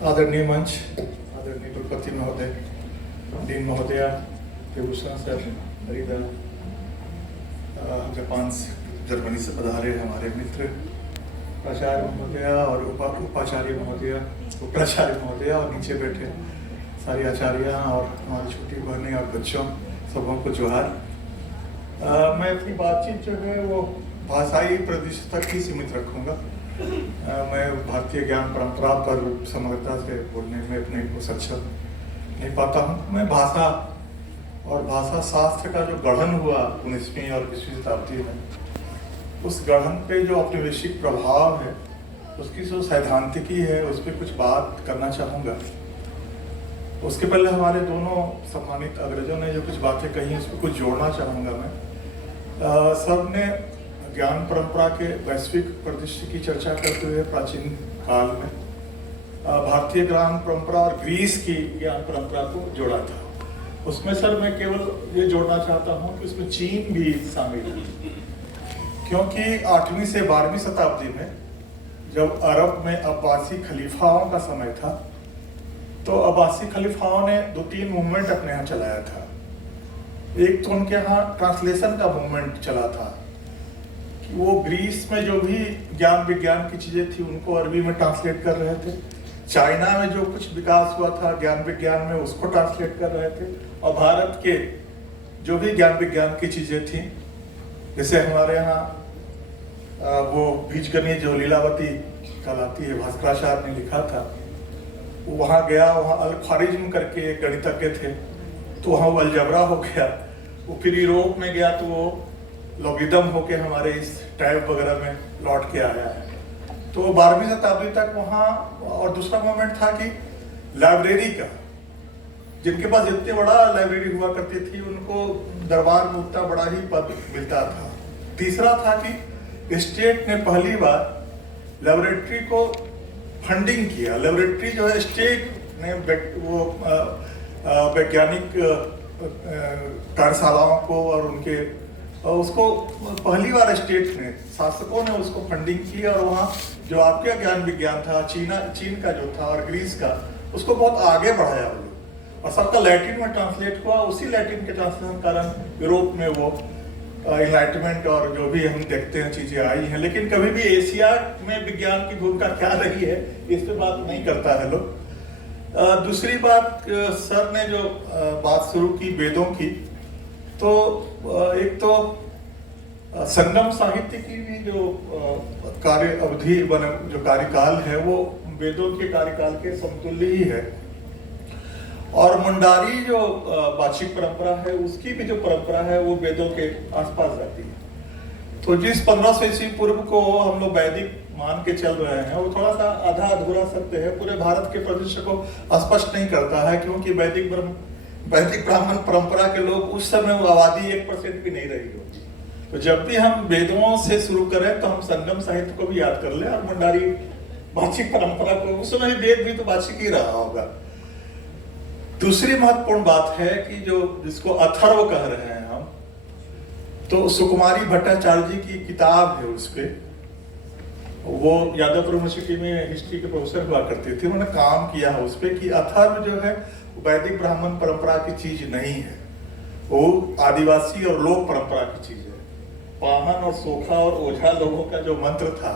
आदरणीय मंच, आदरणीय कुलपति महोदय, डीन महोदया, विभूषण सर, हरिदा, जापान से जर्मनी से पधारे हमारे मित्र प्राचार्य महोदया और उपाचार्य महोदया, उपराचार्य महोदया और नीचे बैठे सारी आचार्य और हमारी छोटी बहनें और बच्चों, सबों को जोहार। मैं अपनी बातचीत जो है वो भाषाई प्रदेश तक ही सीमित रखूँगा। मैं भारतीय ज्ञान परंपरा पर समग्रता से बोलने में अपने को सक्षम नहीं पाता हूँ। मैं भाषा और भाषा शास्त्र का जो गढ़न हुआ 19वीं और 20वीं शताब्दी में, उस गढ़न पे जो औपनिवेशिक प्रभाव है, उसकी जो सैद्धांतिकी है, उस पर कुछ बात करना चाहूँगा। उसके पहले हमारे दोनों सम्मानित अग्रजों ने जो कुछ बातें कही, उस पर कुछ जोड़ना चाहूँगा मैं। सब ने ज्ञान परंपरा के वैश्विक परिदृश्य की चर्चा करते हुए प्राचीन काल में भारतीय ज्ञान परंपरा और ग्रीस की ज्ञान परंपरा को जोड़ा था। उसमें सर मैं केवल ये जोड़ना चाहता हूँ कि उसमें चीन भी शामिल है, क्योंकि 8वीं से 12वीं शताब्दी में जब अरब में अब्बासी खलीफाओं का समय था, तो अब्बासी खलीफाओं ने 2-3 मूवमेंट अपने यहाँ चलाया था। एक तो उनके यहाँ ट्रांसलेशन का मूवमेंट चला था कि वो ग्रीस में जो भी ज्ञान विज्ञान की चीजें थी उनको अरबी में ट्रांसलेट कर रहे थे। चाइना में जो कुछ विकास हुआ था ज्ञान विज्ञान में, उसको ट्रांसलेट कर रहे थे। और भारत के जो भी ज्ञान विज्ञान की चीजें थी, जैसे हमारे यहाँ वो बीजगणित जो लीलावती कहलाती है, भास्कराचार्य ने लिखा था, वहाँ गया, वहाँ अल ख्वारिज्म करके एक गणितज्ञ थे, तो वहाँ वो अलजबरा हो गया। वो फिर यूरोप में गया तो वो लॉगिदम होके हमारे इस टाइप वगैरह में लौट के आया है। तो 12वीं शताब्दी तक वहाँ, और दूसरा मोमेंट था कि लाइब्रेरी का, जिनके पास इतने बड़ा लाइब्रेरी हुआ करती थी, उनको दरबार में उतना बड़ा ही पद मिलता था। तीसरा था कि स्टेट ने पहली बार लेबोरेटरी को फंडिंग किया। लेबोरेटरी जो है स्टेट ने वो वैज्ञानिक कार्यशालाओं को और उनके उसको पहली बार स्टेट ने, शासकों ने उसको फंडिंग की, और वहाँ जो आपके ज्ञान विज्ञान था चीन का जो था और ग्रीस का, उसको बहुत आगे बढ़ाया वो लोग, और सबका लैटिन में ट्रांसलेट हुआ। उसी लैटिन के ट्रांसलेशन कारण यूरोप में वो इनलाइटमेंट और जो भी हम देखते हैं चीजें आई हैं। लेकिन कभी भी एशिया में विज्ञान की भूमिका क्या रही है, इस पे बात नहीं करता है लोग। दूसरी बात, सर ने जो बात शुरू की वेदों की, तो एक तो संगम साहित्य की भी जो कार्य अवधि जो कार्यकाल है, वो वेदों के कार्यकाल के समतुल्य ही है। और मुंडारी जो वाचिक परंपरा है, उसकी भी जो परंपरा है वो वेदों के आसपास जाती है। तो जिस 1500 ईस्वी पूर्व को हम लोग वैदिक मान के चल रहे हैं, वो थोड़ा सा आधा अधूरा सत्य है, पूरे भारत के परिदृश्य को स्पष्ट नहीं करता है, क्योंकि वैदिक ब्राह्मण परंपरा के लोग उस समय वो आबादी 1% भी नहीं रही होगी। तो जब भी हम वेदों से शुरू करें तो हम संगम साहित्य को भी याद कर ले, और मुंडारी वाचिक परंपरा को, उस समय वेद भी तो वाचिक ही रहा होगा। दूसरी महत्वपूर्ण बात है कि जो जिसको अथर्व कह रहे हैं हम, तो सुकुमारी भट्टाचार्य जी की किताब है, उस पे वो यादव यूनिवर्सिटी में हिस्ट्री के प्रोफेसर हुआ करते थे, उन्होंने काम किया है उस पे कि अथर्व जो है वैदिक ब्राह्मण परंपरा की चीज नहीं है, वो आदिवासी और लोक परंपरा की चीज है। पाहन और सोखा और ओझा लोगों का जो मंत्र था,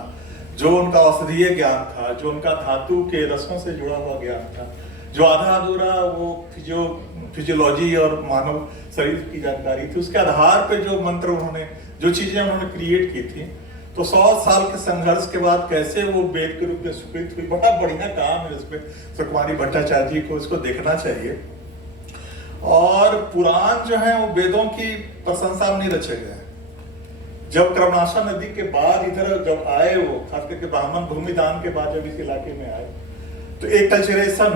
जो उनका औषधीय ज्ञान था, जो उनका धातु के रसों से जुड़ा हुआ ज्ञान था, जो आधा अधूरा वो फिजियोलॉजी और मानव शरीर की जानकारी थी, उसके आधार पे जो मंत्र उन्होंने, जो चीजें उन्होंने क्रिएट की थी, तो 100 साल के संघर्ष के बाद कैसे वो वेद के रूप में स्वीकृत हुई। बड़ा बढ़िया काम है उसमें सुकुमारी भट्टाचार्य जी को, इसको देखना चाहिए। और पुराण जो है वो वेदों की प्रशंसा में नहीं रचे गए। जब कर्मनाशा नदी के बाद इधर जब आए, वो खास करके ब्राह्मण भूमि दान के बाद जब इस इलाके में आए, तो एक कल्चरेशन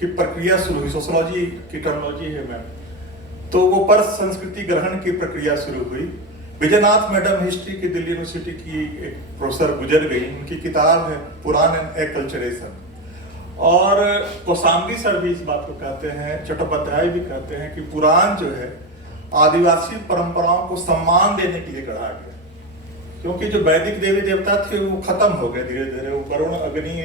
की प्रक्रिया शुरू हुई। सोशियोलॉजी की टर्मिनोलॉजी है मैम, तो वो पर संस्कृति ग्रहण की प्रक्रिया शुरू हुई। विजयनाथ मैडम हिस्ट्री की दिल्ली यूनिवर्सिटी की एक प्रोफेसर गुजर गई, उनकी किताब है पुराण एंड एक्लचरेशन। और कोसाम्बी सर भी इस बात को कहते हैं, चट्टोपाध्याय भी कहते हैं कि पुराण जो है आदिवासी परंपराओं को सम्मान देने के लिए गढ़ा गया, क्योंकि जो वैदिक देवी देवता थे वो खत्म हो गए धीरे धीरे। वो वरुण, अग्नि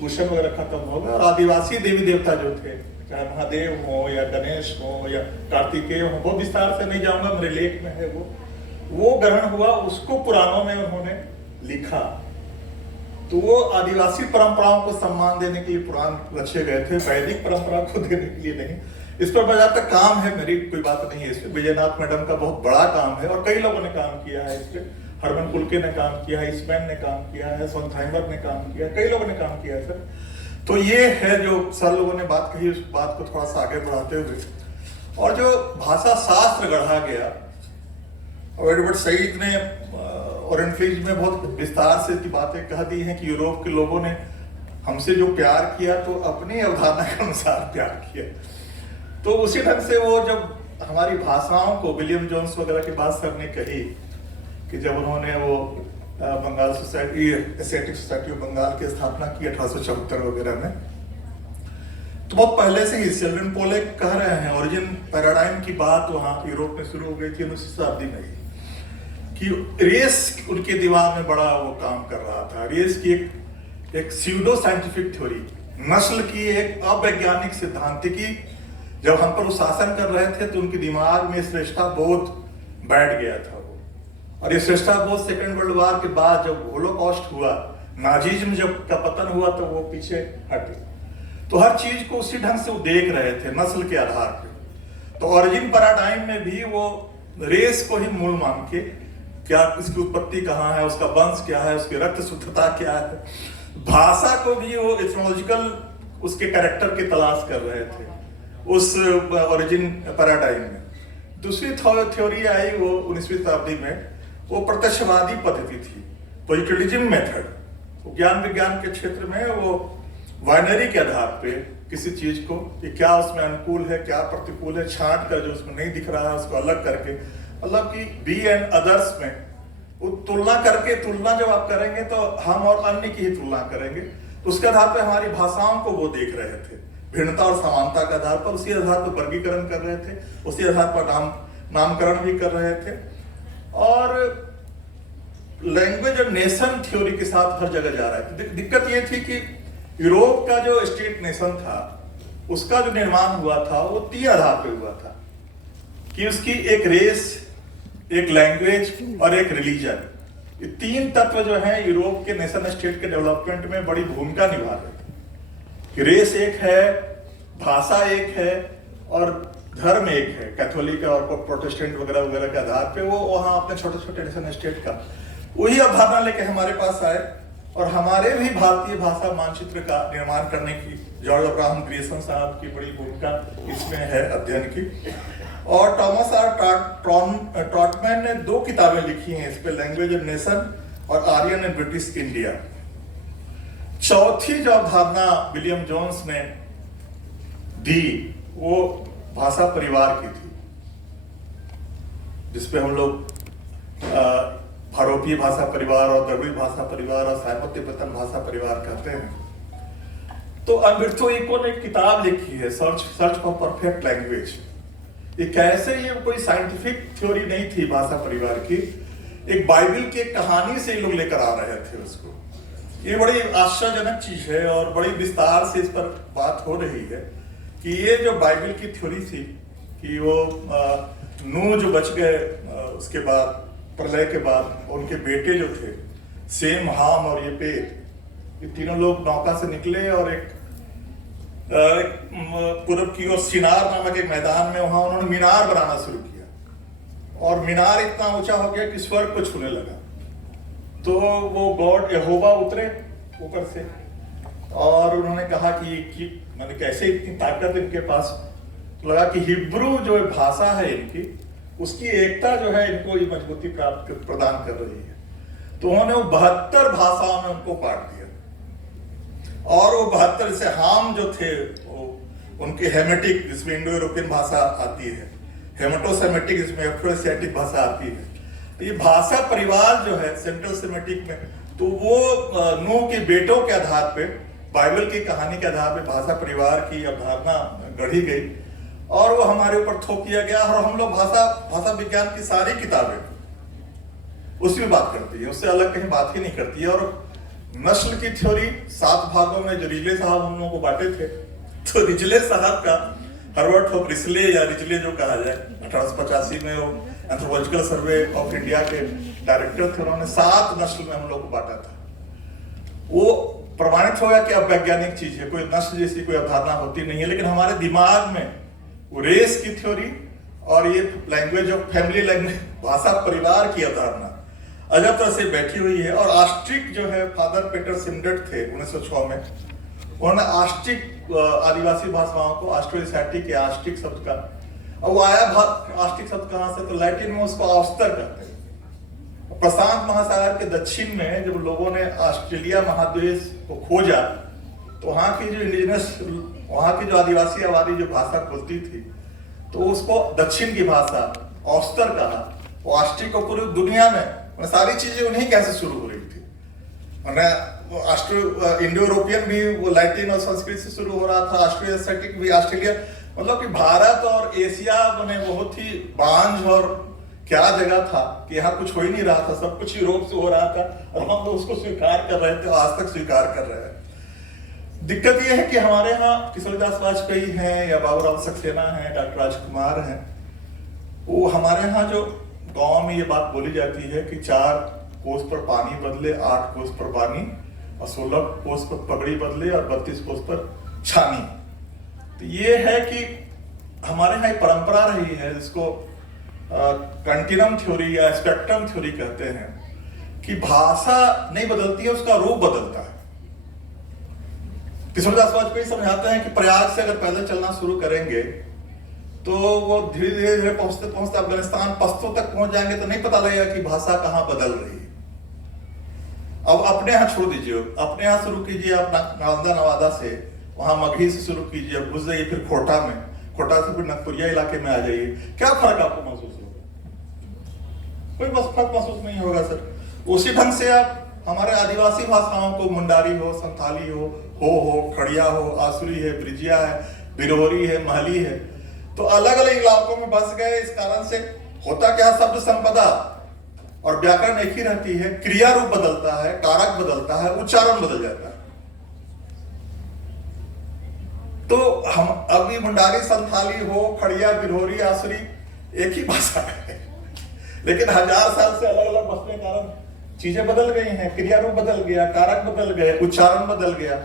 कुशन वगैरह खत्म हो गए और आदिवासी देवी देवता जो थे, चाहे महादेव हो या गणेश हो या कार्तिकेय हो, बहुत विस्तार से नहीं जाऊंगा, मेरे लेख में है वो ग्रहण हुआ, उसको पुराणों में उन्होंने लिखा। तो वो आदिवासी परंपराओं को सम्मान देने के लिए पुराण रचे गए थे, वैदिक परंपरा को देने के लिए नहीं। इस पर बाजार तक काम है, मेरी कोई बात नहीं है इस पर। विजयनाथ मैडम का बहुत बड़ा काम है और कई लोगों ने काम किया है इस पर। हरमन कुलके ने काम किया है, ईस्टमैन ने काम किया है, सोनथाइमर ने काम किया है, कई लोगों ने काम किया है सर। तो ये है जो सर लोगों ने बात कही, उस बात को थोड़ा सा आगे बढ़ाते हुए, और जो भाषा शास्त्र गढ़ा गया, और एडवर्ड सईद ने ओरिएंटलिज्म में बहुत विस्तार से की बातें कह दी हैं कि यूरोप के लोगों ने हमसे जो प्यार किया तो अपनी अवधारणा के अनुसार प्यार किया। तो उसी ढंग से वो जब हमारी भाषाओं को, विलियम जोन्स वगैरह की बात सर ने कही कि जब उन्होंने वो Bengal society, aesthetic society of Bengal की स्थापना की 1874 वगैरह में, तो बहुत पहले से ही सिल्विन पोलेक कह रहे हैं, ओरिजिन पैराडाइम की बात वहां यूरोप में शुरू हो गई थी 19वीं शताब्दी में ही, कि रेस उनके दिमाग में बड़ा वो काम कर रहा था। रेस की एक स्यूडो साइंटिफिक थ्योरी, नस्ल की एक अवैज्ञानिक सिद्धांतिकी जब हम पर शासन कर रहे थे तो उनके दिमाग में श्रेष्ठता बोध बैठ गया था वो। और ये श्रेष्ठता बोध सेकेंड वर्ल्ड वॉर के बाद जब होलोकॉस्ट हुआ, नाजीज्म जब का पतन हुआ, तो वो पीछे हटे। तो हर चीज को उसी ढंग से वो देख रहे थे, नस्ल के आधार पे। तो ओरिजिन पैराडाइम में भी वो रेस को ही मूल मान के, क्या इसकी उत्पत्ति कहाँ है, उसका वंश क्या है, उसकी रक्त शुद्धता क्या है, भाषा को भी वो इथनोलॉजिकल उसके कैरेक्टर की तलाश कर रहे थे उस ओरिजिन पैराडाइम में। दूसरी थ्योरी आई वो 19वीं शताब्दी में, वो प्रत्यक्षवादी पद्धति थी, पोजिटिविज्म मेथड। ज्ञान विज्ञान के क्षेत्र में वो बाइनरी के आधार पे किसी चीज को कि क्या उसमें अनुकूल है, क्या प्रतिकूल है, छांट कर जो उसमें नहीं दिख रहा है उसको अलग करके, मतलब कि बी एंड अदर्स में वो तुलना करके, तुलना जब आप करेंगे तो हम और अन्य की ही तुलना करेंगे, तो उसके आधार पर हमारी भाषाओं को वो देख रहे थे, भिन्नता और समानता के आधार पर, उसी आधार पर वर्गीकरण कर रहे थे, उसी आधार पर नामकरण भी कर रहे थे। और लैंग्वेज और नेशन थ्योरी के साथ हर जगह जा रहे थे। दिक्कत ये थी कि यूरोप का जो स्टेट नेशन था, उसका जो निर्माण हुआ था वो 3 आधार पर हुआ था, कि उसकी एक रेस, एक लैंग्वेज और एक रिलीजन। ये 3 तत्व जो हैं यूरोप के नेशन स्टेट के डेवलपमेंट में बड़ी भूमिका निभा रहे थे। कि रेस एक है, भाषा एक है और धर्म एक है, कैथोलिक और प्रोटेस्टेंट वगैरह वगैरह के आधार पे वो वहां अपने छोटे छोटे नेशन स्टेट का वही अवधारणा लेके हमारे पास आए और हमारे भी भारतीय भाषा मानचित्र का निर्माण करने की जॉर्ज अब्राहम ग्रियर्सन साहब की बड़ी भूमिका इसमें है अध्ययन की। और टॉमस आर ट्रॉटमैन ने 2 किताबें लिखी हैं इस पे, लैंग्वेज एंड नेशन और आर्यन एंड ब्रिटिश इंडिया। चौथी जो अवधारणा विलियम जोन्स ने दी वो भाषा परिवार की थी, जिसपे हम लोग भारोपीय भाषा परिवार और द्रविड़ भाषा परिवार और साइनो तिब्बतन भाषा परिवार कहते हैं। तो अम्बर्तो इको ने एक किताब लिखी है, सर्च फॉर परफेक्ट लैंग्वेज। ये कैसे, ये कोई साइंटिफिक थ्योरी नहीं थी भाषा परिवार की, एक बाइबल की एक कहानी से लोग लेकर आ रहे थे उसको। ये बड़ी आश्चर्यजनक चीज है और बड़ी विस्तार से इस पर बात हो रही है कि ये जो बाइबल की थ्योरी थी कि वो नूह जो बच गए उसके बाद प्रलय के बाद, उनके बेटे जो थे सेम, हाम और येपेत, ये तीनों लोग नौका से निकले और एक पूर्व की ओर सिनार नामक एक मैदान में वहां उन्होंने मीनार बनाना शुरू किया और मीनार इतना ऊंचा हो गया कि स्वर्ग को छूने लगा। तो वो गॉड यहोवा उतरे ऊपर से और उन्होंने कहा कि मैंने कैसे इतनी ताकत इनके पास, तो लगा कि हिब्रू जो भाषा है इनकी, उसकी एकता जो है इनको ये मजबूती प्राप्त प्रदान कर रही है। तो उन्होंने वो 72 भाषाओं में उनको बांट दिया और वो 72 से हाम जो थे वो उनके हेमेटिक, जिसमें इंडो यूरोपियन भाषा आती है, हेमेटोसेमेटिक जिसमें एफ्रो-एशियाटिक भाषा आती है। तो ये भाषा परिवार जो है सेंट्रल सेमेटिक में, तो वो नूह के बेटों के आधार पे, बाइबल की कहानी के आधार पे भाषा परिवार की अवधारणा गढ़ी गई और वो हमारे ऊपर थोप दिया गया। और हम लोग भाषा विज्ञान की सारी किताबें उसी में बात करती है, उससे अलग कहीं बात ही नहीं करती है। और नस्ल की थ्योरी 7 भागों में जो रिजले साहब हम लोगों को बांटे थे, तो रिजले साहब का हर्बर्ट ऑफ रिजले या रिजले जो कहा जाए 1885 में वो एंथ्रोपोलॉजिकल सर्वे ऑफ इंडिया के डायरेक्टर थे, उन्होंने 7 नस्ल में हम लोग को बांटा था। वो प्रमाणित हो गया कि अब वैज्ञानिक चीज है, कोई नस्ल जैसी कोई अवधारणा होती नहीं है, लेकिन हमारे दिमाग में वो रेस की थ्योरी और ये लैंग्वेज ऑफ फैमिली लैंग्वेज, भाषा परिवार की अवधारणा अजब तरह से बैठी हुई है। और आस्ट्रिक जो है, फादर पीटर सिमडेट थे 1906 में, उन्होंने आस्ट्रिक आदिवासी भाषाओं को ऑस्ट्रोएशियाटिक या आस्ट्रिक शब्द का, और वो आया आस्ट्रिक शब्द कहां से, तो लैटिन में उसको ऑस्टर कहते हैं। प्रशांत महासागर के दक्षिण में जब लोगों ने ऑस्ट्रेलिया महाद्वीप को खोजा, तो वहां की जो इंडिजिनस, वहां की जो आदिवासी आबादी जो भाषा बोलती थी, तो उसको दक्षिण की भाषा ऑस्टर कहा। वो ऑस्ट्रिक को पूरी दुनिया में सारी चीजें उन्हीं कैसे शुरू हो रही थी, इंडो यूरोपियन भी वो लैटिन और संस्कृत से शुरू हो रहा था, ऑस्ट्रोएशियाटिक भी ऑस्ट्रेलिया, मतलब कि भारत और एशिया में बहुत ही बांझ और क्या जगह था कि यहाँ कुछ हो ही नहीं रहा था, सब कुछ यूरोप से हो रहा था और हम लोग उसको स्वीकार कर रहे थे, आज तक स्वीकार कर रहे हैं। दिक्कत यह है कि हमारे यहाँ किशोरीदास वाजपेयी हैं या बाबूराव सक्सेना हैं, डॉक्टर राजकुमार हैं, वो हमारे यहाँ जो गांव में ये बात बोली जाती है कि 4 कोस पर पानी बदले, 8 कोस पर पानी, और 16 कोस पर पगड़ी बदले और 32 कोस पर छानी। तो ये है कि हमारे यहाँ एक परंपरा रही है जिसको कंटिन्यूम थ्योरी या स्पेक्ट्रम थ्योरी कहते हैं, कि भाषा नहीं बदलती है, उसका रूप बदलता है। किशोरदास वाजपेयी समझाते हैं कि प्रयाग से अगर पैदल चलना शुरू करेंगे तो वो धीरे धीरे पहुंचते पहुंचते अफगानिस्तान पश्तो तक पहुंच जाएंगे, तो नहीं पता लगेगा कि भाषा कहां बदल रही है। अब अपने यहाँ छोड़ दीजिए, अपने यहाँ शुरू कीजिए, आप नालंदा नवादा से, वहां मगही से शुरू कीजिए, घुस जाइए फिर खोटा में, खोटा से फिर नगपुरिया इलाके में आ जाइए, क्या फर्क आपको महसूस होगा? कोई बस फर्क महसूस नहीं होगा सर। उसी ढंग से आप हमारे आदिवासी भाषाओं को, मुंडारी हो, संथाली हो, खड़िया हो, आसुरी है, ब्रिजिया है, बिरोरी है, महली है, तो अलग अलग इलाकों में बस गए। इस कारण से होता क्या, शब्द संपदा और व्याकरण एक ही रहती है, क्रिया रूप बदलता है, कारक बदलता है, उच्चारण बदल जाता है। तो हम अभी मुंडारी, संथाली हो, खड़िया, बिरहोरी, आसुरी एक ही भाषा है, लेकिन 1000 साल से अलग अलग बसने के कारण चीजें बदल गई हैं, क्रिया रूप बदल गया, कारक बदल गए, उच्चारण बदल गया।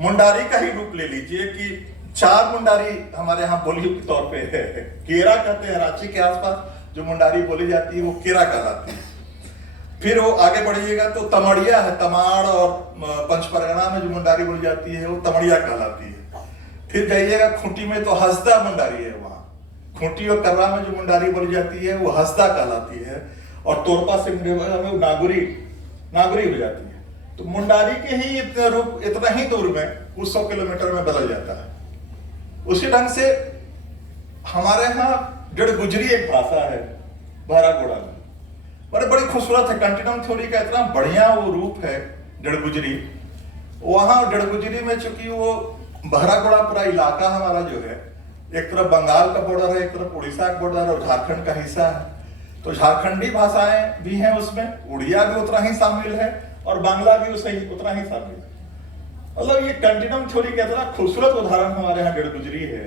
मुंडारी का ही रूप ले लीजिए कि 4 मुंडारी हमारे यहाँ बोली के तौर पे है। केरा कहते हैं, रांची के आसपास जो मुंडारी बोली जाती है वो केरा कहलाती है। फिर वो आगे बढ़िएगा तो तमड़िया है, तमाड़ और पंचपरगना में जो मुंडारी बोली जाती है वो तमड़िया कहलाती है। फिर जाइएगा खूंटी में तो हंसदा मुंडारी है, वहाँ खूंटी और कर्रा में जो मुंडारी बोली जाती है वो हंसदा कहलाती है, और तोरपा से में नागुरी हो जाती है। तो मुंडारी के ही इतना ही दूर में कुछ 100 किलोमीटर में बदल जाता है। उसी ढंग से हमारे यहाँ जड़ गुजरी एक भाषा है, बहरागोड़ा में, बड़ी खूबसूरत है। कंटिन्यूम थ्योरी का इतना बढ़िया वो रूप है जड़ गुजरी। वहां जड़ गुजरी में चूंकि वो बहरागोड़ा पूरा इलाका हमारा जो है, एक तरफ बंगाल का बॉर्डर है, एक तरफ उड़ीसा का बॉर्डर और झारखंड का हिस्सा है, तो झारखंडी भाषाएं भी हैं उसमें, उड़िया भी उतना ही शामिल है और बांग्ला भी उतना ही शामिल है। मतलब ये कंटिन्यूम थ्योरी का इतना खूबसूरत उदाहरण हमारे यहाँ जड़ गुजरी है।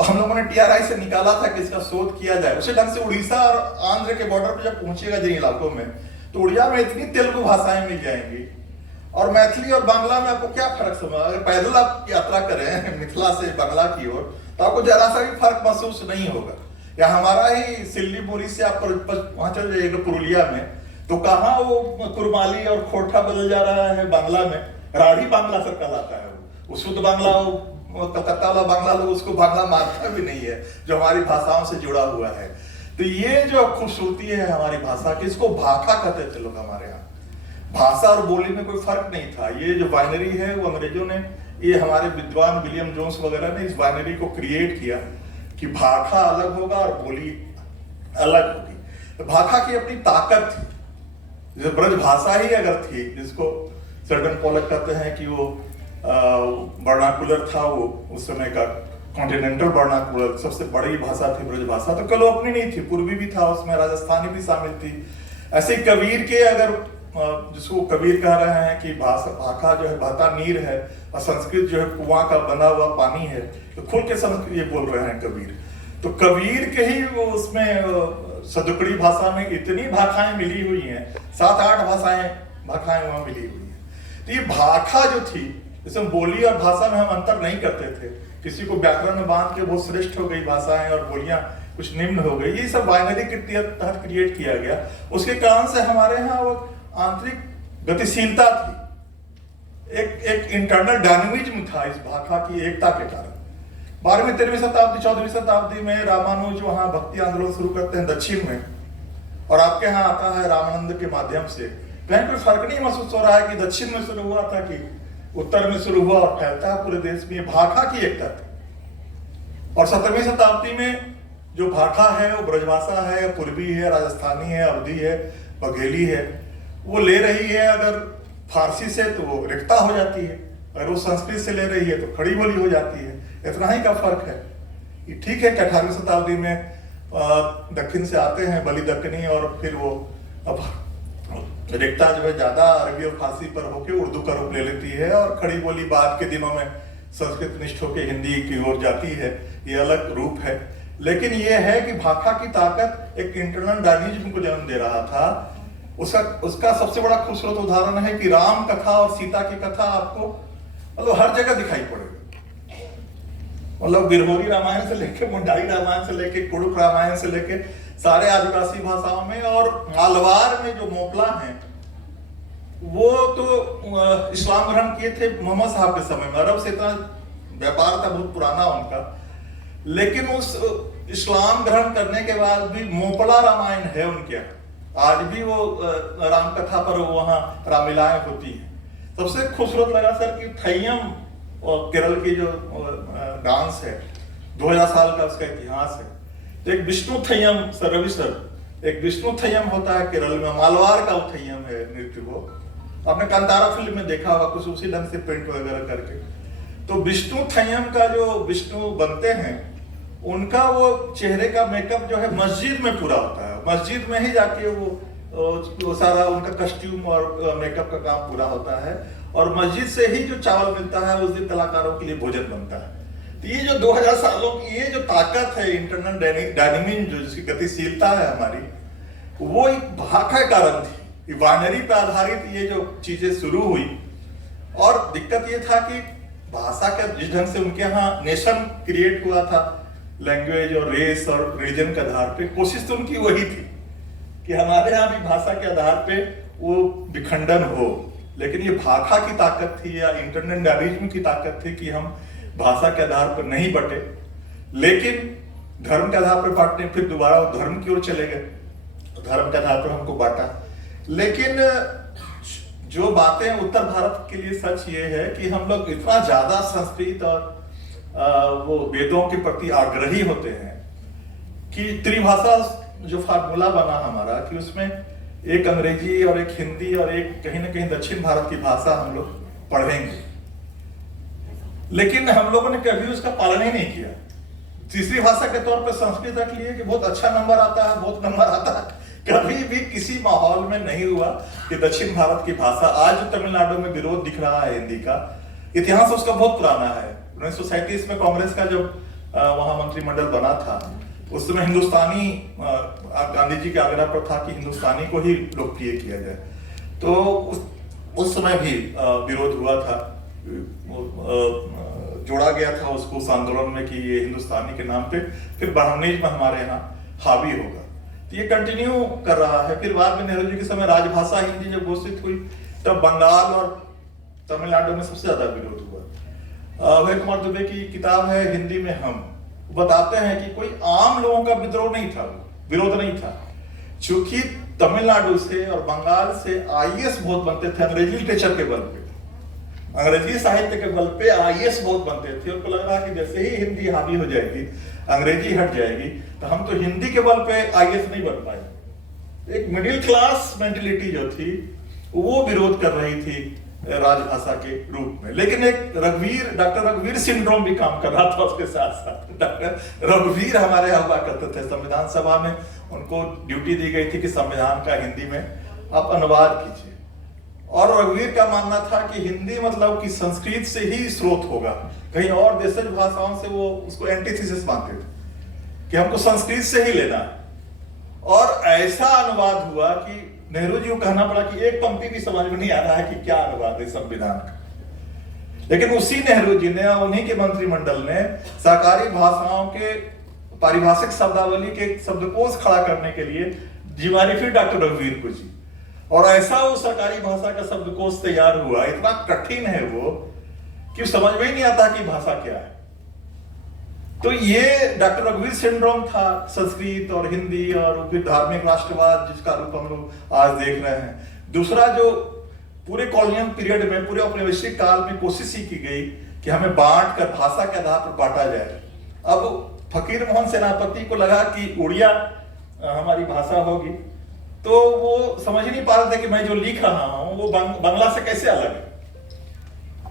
हम लोगों ने TRI से निकाला था कि इसका शोध किया जाए। उसी ढंग से उड़ीसा और आंध्र के बॉर्डर पर जब पहुंचेगा जिन इलाकों में, तो उड़िया में इतनी तेलुगु भाषाएं मिल जाएंगी, और मैथिली और बांग्ला में आपको क्या फर्क समझ, अगर पैदल आप यात्रा करें मिथिला से बांग्ला की ओर, तो आपको जरा सा भी फर्क महसूस नहीं होगा। या हमारा ही सिल्लीपुरी से आप वहां चल जाइएगा पुरुलिया में, तो कहाँ वो कुरमाली और खोटा बदल जा रहा है बांग्ला में, राढ़ी बांग्ला सर कहलाता है वो शुद्ध बांग्ला, वो कलकत्ता वाला बांग्ला लोग उसको बांग्ला मानता भी नहीं है, जो हमारी भाषाओं से जुड़ा हुआ है। तो ये जो खूबसूरती है हमारी भाषा की, इसको भाखा कहते थे लोग हमारे यहाँ। भाषा और बोली में कोई फर्क नहीं था। ये जो बाइनरी है वो अंग्रेजों ने, ये हमारे विद्वान विलियम जोन्स वगैरह ने इस बाइनरी को क्रिएट किया कि भाखा अलग होगा और बोली अलग होगी। तो भाखा की अपनी ताकत थी। जो ब्रज भाषा ही अगर थी, जिसको सर्डन पोलक कहते हैं कि वो वर्नाकुलर था, वो उस समय का कॉन्टिनेंटल वर्नाकुलर सबसे बड़ी भाषा थी ब्रज भाषा, तो कलो अपनी नहीं थी, पूर्वी भी था उसमें, राजस्थानी भी शामिल थी। ऐसे कबीर के अगर जिसको कबीर कह रहे हैं कि भाखा जो है बहता नीर है और संस्कृत जो है कुआं का बना हुआ पानी है, तो खुल के संस्कृत ये बोल रहे हैं कबीर। तो कबीर के ही वो उसमें सदुकड़ी भाषा में इतनी भाखाएं मिली हुई हैं, 7-8 भाखाएं वहां मिली हुई हैं। तो ये भाखा जो थी, इसमें बोली और भाषा में हम अंतर नहीं करते थे। किसी को व्याकरण में बांध के बहुत श्रेष्ठ हो गई भाषाएं और बोलियां कुछ निम्न हो गई, ये सब बाइनरी के तहत क्रिएट किया गया। उसके कारण से हमारे यहाँ वो आंतरिक गतिशीलता थी, एक इंटरनल डायनेमिज्म था इस भाखा की एकता के कारण। 12वीं 13वीं शताब्दी 14वीं शताब्दी में रामानुज वहां भक्ति आंदोलन शुरू करते हैं दक्षिण में, और आपके यहाँ आता है रामानंद के माध्यम से। कहीं कोई फर्क नहीं महसूस हो रहा है कि दक्षिण में शुरू हुआ था कि उत्तर में शुरू हुआ और फैलता है पूरे देश में। भाखा की एकता थी। और 17वीं शताब्दी में जो भाखा है वो ब्रजभाषा है, पूर्वी है, राजस्थानी है, अवधी है, बघेली है, वो ले रही है अगर फारसी से तो वो रिक्ता हो जाती है, अगर वो संस्कृत से ले रही है तो खड़ी बोली हो जाती है। इतना ही का फर्क है। ये ठीक है कि 18वीं शताब्दी में दक्षिण से आते हैं बलि दक्कनी, और फिर वो अब रिक्ता जो है ज्यादा अरबी और फारसी पर होके उर्दू का रूप ले लेती है, और खड़ी बोली बाद के दिनों में संस्कृत निष्ठ होकर हिंदी की ओर जाती है। ये अलग रूप है, लेकिन ये है कि भाखा की ताकत एक इंटरनल डायनेमिज्म को जन्म दे रहा था। उसका सबसे बड़ा खूबसूरत उदाहरण है कि राम कथा और सीता की कथा आपको मतलब हर जगह दिखाई पड़ेगी। मतलब बिरहोरी रामायण से लेके, मुंडारी रामायण से लेके, कुड़ुक रामायण से लेके सारे आदिवासी भाषाओं में, और मालवार में जो मोपला हैं वो तो इस्लाम ग्रहण किए थे मोहम्मद साहब के समय में। अरब से इतना व्यापार था बहुत पुराना उनका, लेकिन उस इस्लाम ग्रहण करने के बाद भी मोपला रामायण है उनके यहाँ। आज भी वो राम कथा पर वहां रामलीलाएं होती हैं। सबसे खूबसूरत लगा सर कि थैयम और केरल की जो डांस है, 2000 साल का उसका इतिहास है। तो एक विष्णु थैयम सर, रवि सर, एक विष्णु थैयम होता है केरल में, मालवार का थैयम है नृत्य। वो आपने कांतारा फिल्म में देखा होगा, कुछ उसी ढंग से पेंट वगैरह करके। तो विष्णु थैयम का जो विष्णु बनते हैं, उनका वो चेहरे का मेकअप जो है मस्जिद में पूरा होता है। मस्जिद में ही जाके वो सारा उनका कस्ट्यूम और मेकअप का काम पूरा होता है, और मस्जिद से ही जो चावल मिलता है उस दिन कलाकारों के लिए भोजन बनता है। तो ये जो 2000 सालों की ये जो ताकत है, इंटरनल डायनेमिज्म, जो जिसकी गतिशीलता है हमारी, वो एक भाखा के कारण थी। बाइनरी पे आधारित ये जो चीजें शुरू हुई, और दिक्कत ये था कि भाषा का जिस ढंग से उनके यहाँ नेशन क्रिएट हुआ था, लैंग्वेज और रेस और रिलीजन के आधार पे, कोशिश तो उनकी वही थी कि हमारे यहाँ भी भाषा के आधार पे वो विखंडन हो। लेकिन ये भाखा की ताकत थी या इंटरनल डायनेमिज्म की ताकत थी कि हम भाषा के आधार पर नहीं बटे, लेकिन धर्म के आधार पर बांटने, फिर दोबारा वो धर्म की ओर चले गए, धर्म के आधार पर हमको बांटा। लेकिन जो बातें उत्तर भारत के लिए सच ये है कि हम लोग इतना ज्यादा संस्कृत और वो वेदों के प्रति आग्रही होते हैं कि त्रिभाषा जो फार्मूला बना हमारा, कि उसमें एक अंग्रेजी और एक हिंदी और एक कहीं ना कहीं दक्षिण भारत की भाषा हम लोग पढ़ेंगे, लेकिन हम लोगों ने कभी उसका पालन ही नहीं किया। तीसरी भाषा के तौर पर संस्कृत रख लिए कि बहुत अच्छा नंबर आता है, बहुत नंबर आता है। कभी भी किसी माहौल में नहीं हुआ कि दक्षिण भारत की भाषा, आज जो तमिलनाडु में विरोध दिख रहा है हिंदी का, इतिहास उसका बहुत पुराना है। 1937 में कांग्रेस का जब वहां मंत्रिमंडल बना था, उस समय हिंदुस्तानी, गांधी जी के आग्रह पर था कि हिंदुस्तानी को ही लोकप्रिय किया जाए। तो उस समय भी विरोध हुआ था, जोड़ा गया था उसको उस आंदोलन में कि ये हिंदुस्तानी के नाम पे फिर ब्राह्मणिज्म हमारे यहाँ हावी होगा। तो ये कंटिन्यू कर रहा है। फिर बाद में नेहरू जी के समय राजभाषा हिंदी जब घोषित हुई, तब बंगाल और तमिलनाडु में सबसे ज्यादा विरोध हुआ। अभय कुमार दुबे की किताब है हिंदी में हम, बताते हैं कि कोई आम लोगों का विद्रोह नहीं था, विरोध नहीं था, क्योंकि तमिलनाडु से और बंगाल से आईएएस बहुत बनते थे अंग्रेजी लिटरेचर के बल पे, अंग्रेजी साहित्य के बल पे आईएएस बहुत बनते थे। उनको लग रहा कि जैसे ही हिंदी हावी हो जाएगी, अंग्रेजी हट जाएगी, तो हम तो हिंदी के बल पे आईएएस नहीं बन पाएंगे। एक मिडिल क्लास मेंटेलिटी जो थी वो विरोध कर रही थी राजभाषा के रूप में। लेकिन एक डॉक्टर रघुवीर सिंड्रोम भी काम कर रहा था उसके साथ साथ। डॉक्टर रघुवीर हमारे यहाँ हुआ करते थे, संविधान सभा में उनको ड्यूटी दी गई थी कि संविधान का हिंदी में आप अनुवाद कीजिए। और रघुवीर का मानना था कि हिंदी मतलब कि संस्कृत से ही स्रोत होगा, कहीं और देशज भाषाओं से वो उसको एंटीथेसिस मानते थे कि हमको संस्कृत से ही लेना है। और ऐसा अनुवाद हुआ कि नेहरू जी को कहना पड़ा कि एक पंक्ति भी समझ में नहीं आ रहा है कि क्या अनुवाद है संविधान का। लेकिन उसी नेहरू जी ने, उन्हीं के मंत्रिमंडल ने सरकारी भाषाओं के पारिभाषिक शब्दावली के शब्दकोश खड़ा करने के लिए जिम्मेदारी फिर डॉक्टर रघुवीर को जी, और ऐसा वो सरकारी भाषा का शब्दकोश तैयार हुआ, इतना कठिन है वो कि समझ में ही नहीं आता कि भाषा क्या है। तो ये डॉक्टर रघुवीर सिंड्रोम था संस्कृत और हिंदी और फिर धार्मिक राष्ट्रवाद, जिसका रूप हम लोग आज देख रहे हैं। दूसरा, जो पूरे कॉलोनियल पीरियड में, पूरे औपनिवेशिक काल में कोशिश ही की गई कि हमें बांट कर भाषा के आधार पर बांटा जाए। अब फकीर मोहन सेनापति को लगा कि उड़िया हमारी भाषा होगी, तो वो समझ ही नहीं पा रहे थे कि मैं जो लिख रहा हूं वो बांग्ला से कैसे अलग है।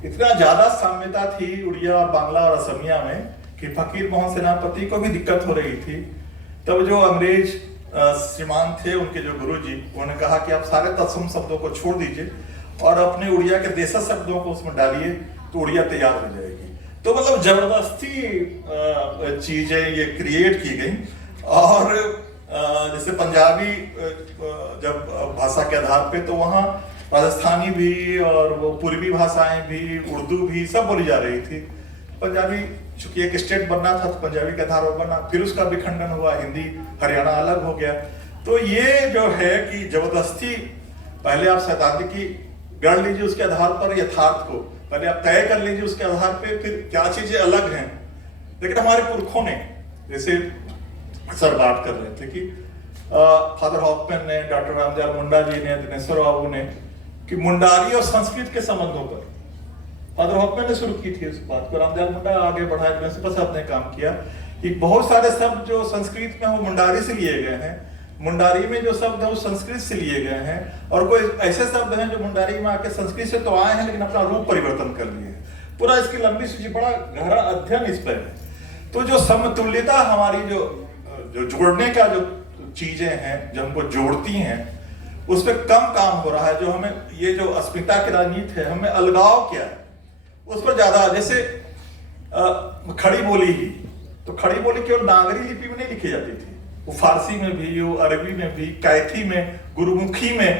इतना ज्यादा साम्यता थी उड़िया और बांग्ला और असमिया में कि फकीर मोहन सेनापति को भी दिक्कत हो रही थी। तब जो अंग्रेज श्रीमान थे, उनके जो गुरुजी, उन्होंने कहा कि आप सारे तत्सम शब्दों को छोड़ दीजिए और अपने उड़िया के देशज शब्दों को उसमें डालिए तो उड़िया तैयार हो जाएगी। तो मतलब जबरदस्ती चीजें ये क्रिएट की गई। और जैसे पंजाबी जब भाषा के आधार पे, तो वहाँ राजस्थानी भी और वो पूर्वी भाषाएं भी, उर्दू भी सब बोली जा रही थी। पंजाबी चूंकि एक स्टेट बनना था तो पंजाबी के आधार पर बना, फिर उसका विखंडन हुआ, हिंदी हरियाणा अलग हो गया। तो ये जो है कि जबरदस्ती, पहले आप सैद्धांतिकी गढ़ लीजिए उसके आधार पर, यथार्थ को पहले आप तय कर लीजिए उसके आधार पे, फिर क्या चीजें अलग हैं। लेकिन हमारे पुरखों ने, जैसे सर बात कर रहे थे कि फादर हॉफमैन ने, डॉक्टर रामदयाल मुंडा जी ने, दिनेश्वर बाबू ने, कि मुंडारी और संस्कृत के संबंधों पर फादर हॉफमैन ने शुरू की थी उस बात को, रामदयाल मुंडा आगे बढ़ाया, दिनेश्वर साहब ने काम किया कि बहुत सारे शब्द जो संस्कृत में वो मुंडारी से लिए गए हैं, मुंडारी में जो शब्द है वो संस्कृत से लिए गए हैं, और कोई ऐसे शब्द हैं जो मुंडारी में आके संस्कृत से तो आए हैं लेकिन अपना रूप परिवर्तन कर लिए हैं। पूरा इसकी लंबी सूची, बड़ा गहरा अध्ययन इस पर है। तो जो समतुल्यता हमारी, जो जोड़ने का जो चीजें हैं, जो हमको जोड़ती हैं, उस पर कम काम हो रहा है। जो हमें ये जो अस्मिता की राजनीति है, हमें अलगाव क्या है उस पर ज्यादा। जैसे खड़ी बोली ही, तो खड़ी बोली केवल नागरी लिपि में नहीं लिखी जाती थी, वो फारसी में भी, वो अरबी में भी, कैथी में, गुरुमुखी में।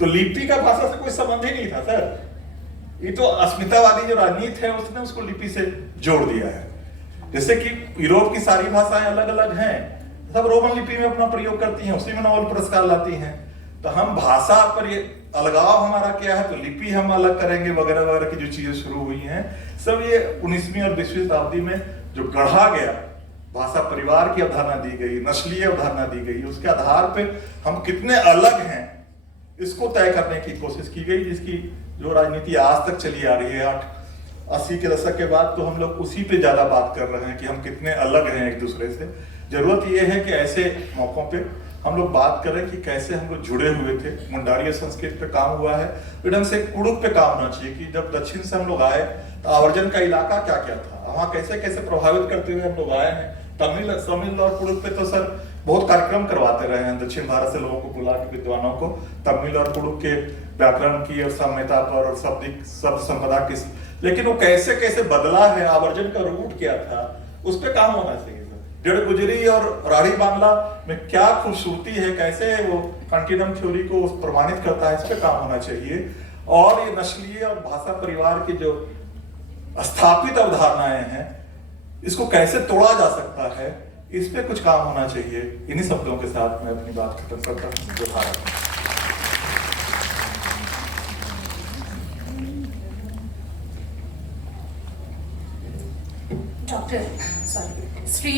तो लिपि का भाषा से कोई संबंध ही नहीं था सर। ये तो अस्मितावादी जो राजनीति है उसने उसको लिपि से जोड़ दिया है। जैसे कि यूरोप की सारी भाषाएं अलग अलग हैं, सब रोमन लिपि में अपना प्रयोग करती हैं, उसी में नोबेल पुरस्कार लाती हैं। तो हम भाषा पर ये अलगाव हमारा क्या है, तो लिपि हम अलग करेंगे वगैरह वगैरह की जो चीजें शुरू हुई हैं, सब ये 19वीं और 20वीं शताब्दी में जो गढ़ा गया, भाषा परिवार की अवधारणा दी गई, नस्लीय अवधारणा दी गई, उसके आधार पे हम कितने अलग हैं इसको तय करने की कोशिश की गई, जिसकी जो राजनीति आज तक चली आ रही है। 80 के दशक के बाद तो हम लोग उसी पे ज्यादा बात कर रहे हैं कि हम कितने अलग हैं एक दूसरे से। जरूरत यह है कि ऐसे मौकों पे हम लोग बात करें कि कैसे हम लोग जुड़े हुए थे। मुंडारी संस्कृत पे काम हुआ है, ढंग से कुड़ुक पे काम होना चाहिए कि जब दक्षिण से हम लोग आए तो आवर्जन का इलाका क्या क्या था, वहाँ कैसे कैसे प्रभावित करते हुए हम लोग आए हैं। तमिल और कुड़ुक पे तो सर बहुत कार्यक्रम करवाते रहे हैं, दक्षिण भारत से लोगों को बुला के, विद्वानों को, तमिल और कुड़ुक के व्याकरण की और साम्यता पर और शब्द संपदा की, लेकिन वो कैसे कैसे बदला है, आवर्जन का रूट क्या था, उस पर काम होना चाहिए। जड़ गुजरी और राढ़ी बांग्ला में क्या खूबसूरती है, कैसे वो कंटिन्यूम थ्योरी को प्रमाणित करता है, इस पर काम होना चाहिए। और ये नस्लीय और भाषा परिवार की जो स्थापित अवधारणाएं हैं, इसको कैसे तोड़ा जा सकता है, इस पे कुछ काम होना चाहिए। इन्हीं शब्दों के साथ मैं अपनी बात खत्म करता हूँ। डॉक्टर श्री